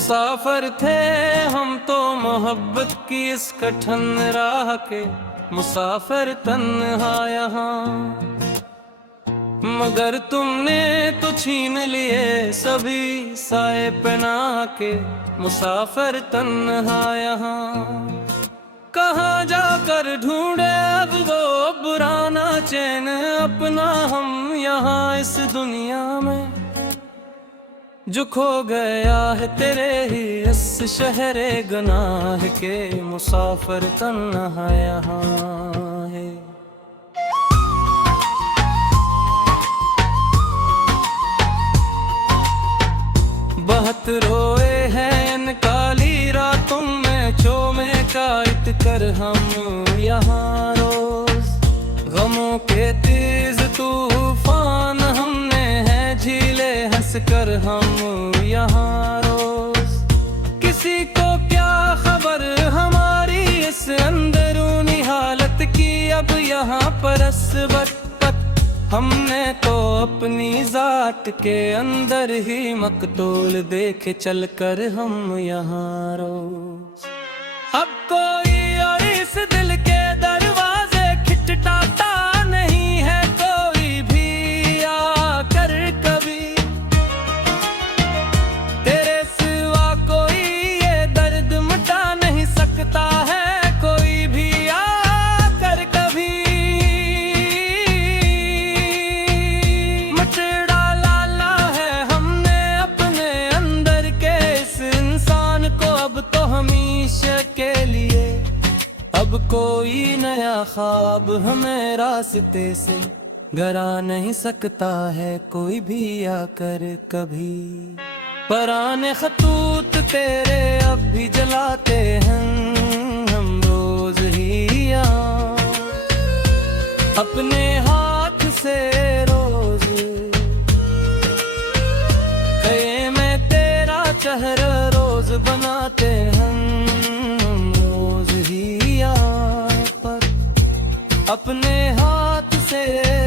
मुसाफिर थे हम तो मोहब्बत की इस कठिन राह के, मुसाफिर तन्हा यहाँ। मगर तुमने तो छीन लिए सभी साए पनाह के, मुसाफिर तन्हा यहाँ। कहाँ जाकर ढूंढे अब वो पुराना चैन अपना हम यहाँ इस दुनिया में, जो खो गया है तेरे ही इस शहरे गुनाह के, मुसाफिर तन्हा यहाँ है। बहुत रोए हैं इन काली रातों में, चोमे कायत कर हम यहाँ रोज। गमों के तेज तूफान हमने है झीले हंस कर हम यहाँ रोज। किसी को क्या खबर हमारी इस अंदरूनी हालत की, अब यहाँ पर असबत हमने तो अपनी जात के अंदर ही मकतूल देखे चल कर हम यहाँ रोज। अब कोई और इस दिल के दरवाजे खटखटाता नहीं है कोई भी आकर कभी, तेरे सिवा कोई ये दर्द मिटा नहीं सकता है कोई भी आकर कभी। मट डाला है हमने अपने अंदर के इस इंसान को अब तो हमेशा के लिए। अब कोई नया ख्वाब हमें रास्ते से गरा नहीं सकता है कोई भी आकर कभी। पुराने खतूत तेरे अब भी जलाते हैं हम रोज ही यहाँ, अपने हाथ से रोज। कहे में तेरा चेहरा रोज बनाते हैं हम रोज ही यहाँ पर, अपने हाथ से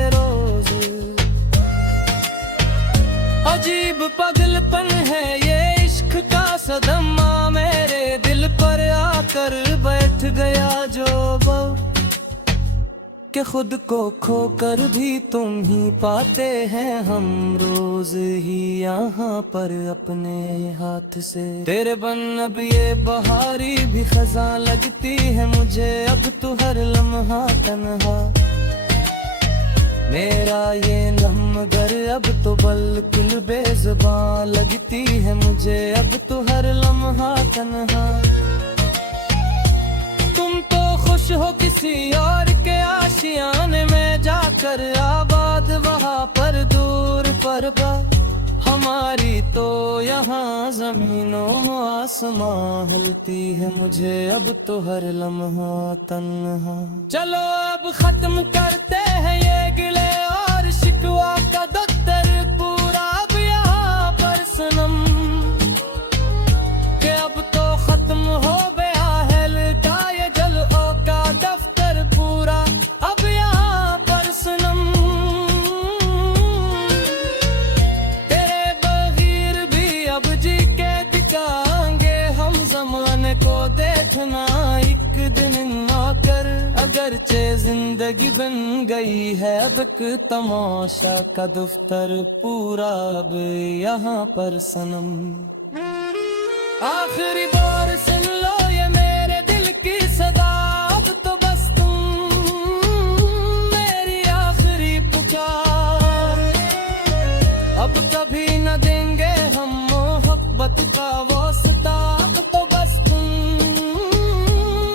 रोज। अजीब पगलपन है ये इश्क का सदमा, मेरे दिल पर आकर बैठ गया जो बव, कि खुद को खोकर भी तुम ही पाते हैं हम रोज ही यहाँ पर अपने हाथ से। तेरे बन अब ये बहारी भी खजा लगती है मुझे, अब तो हर लम्हा तन्हा मेरा ये नमगर अब तो बिल्कुल बेज़ुबान लगती है मुझे, अब तो हर लम्हा तन्हा। तुम तो खुश हो किसी और के आशियाने में जाकर आबाद, वहाँ पर दूर पर हमारी तो यहाँ ज़मीनों आसमां हिलती है मुझे, अब तो हर लम्हा तन्हा। चलो अब खत्म करते हैं ये गिले और शिकवा का दफ्तर पूरा अब यहाँ पर सनम, कि अब तो खत्म हो गया है लुटा ये जलओ का दफ्तर पूरा अब यहाँ पर सनम। तेरे बगैर भी अब जी के दिखाएंगे हम ज़माने को देखना एक दिन आकर, अगरचे जिंदगी बन गई है अब एक तमाशा का दफ्तर पूरा अब यहाँ पर सनम। आखिरी बार सुन लो ये मेरे दिल की सदा, अब तो बस तुम मेरी आखिरी पुकार। अब कभी न देंगे हम मोहब्बत का वास्ता, अब तो बस तुम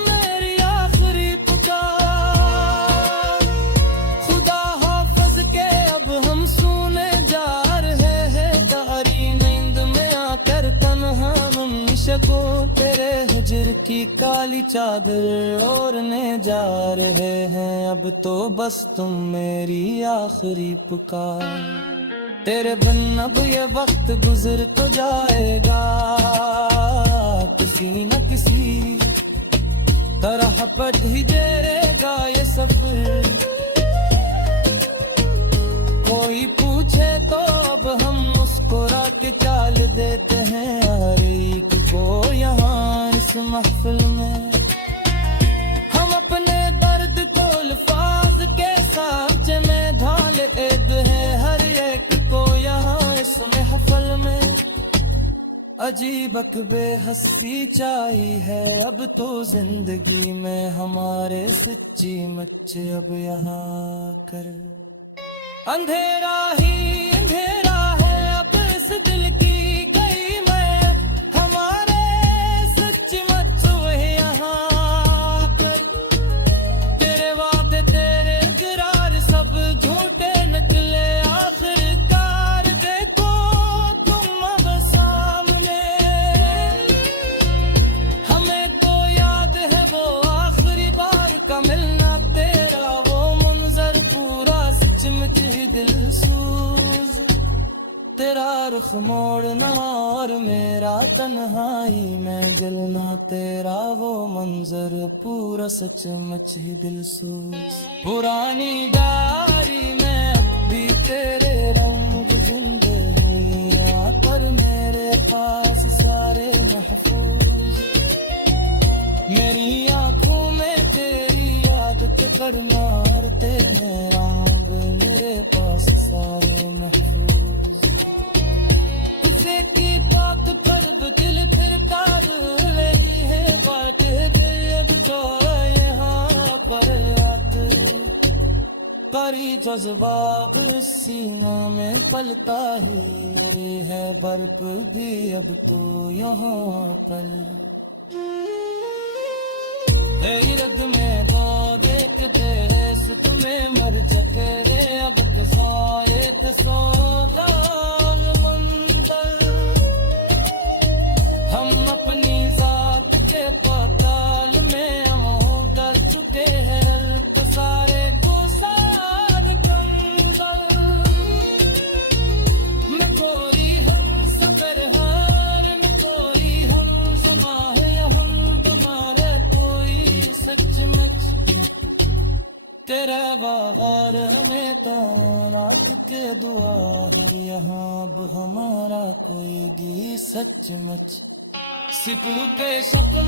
मेरी आखिरी पुकार। खुदा हाफ़िज़ के अब हम सोने जा रहे हैं, तारी नींद में आकर तन्हा को तेरे हिज्र की काली चादर ओढ़ने जा रहे हैं, अब तो बस तुम मेरी आखिरी पुकार। तेरे बिन अब ये वक्त गुजर तो जाएगा, किसी न किसी तरह पर ही जाएगा ये सफर। कोई पूछे तो अब हम मुस्कुरा के चाल देते हैं हर एक महफिल में। हम अपने दर्द को अल्फाज के साँचे में ढाल ऐद है हर एक को यहाँ इस महफिल में। अजीब बेहसी चाही है अब तो जिंदगी में हमारे, सच्ची मच अब यहाँ कर। अंधेरा ही अंधेरा है अब इस दिल की गई मैं, हमारे सच्ची मच वही यहाँ कर। तेरे वादे तेरे इकरार सब झूठे निकले आखिरकार, देखो तुम अब सामने। हमें तो याद है वो आखिरी बार का मिलना तेरा, वो मंजर पूरा सचमुच ही दिल सूज। तेरा रुख मोड़ना और मेरा तन्हाई में जलना, तेरा वो मंजर पूरा सचमुच ही दिल सूज। पुरानी डायरी में अब भी तेरे रंग जिंदे हुए, पर मेरे पास सारे महफूज। मेरी आंखों में तेरी याद के करना और तेरे रंग मेरे पास सारे महफूज। तुझे की बात करब दिल फिरता रही है बात, जब तो यहाँ पर आते करी जज्बाब सीना में पलता ही अरे है बर्फ भी अब तो यहाँ पल। रग में दो देख देश तुम्हें मर चकरे अब कसायत सौदाल मंदर। हम अपनी जात के पाताल में कर चुके हैं सारे को सार कंदर। मैं कोरी हम सफर हार में कोरी हम समा है हम तुम्हारे कोई सचमुच। तेरा बाहर में तारात के दुआ है यहाँ अब हमारा कोई भी सचमुच। सिकू के शक्ल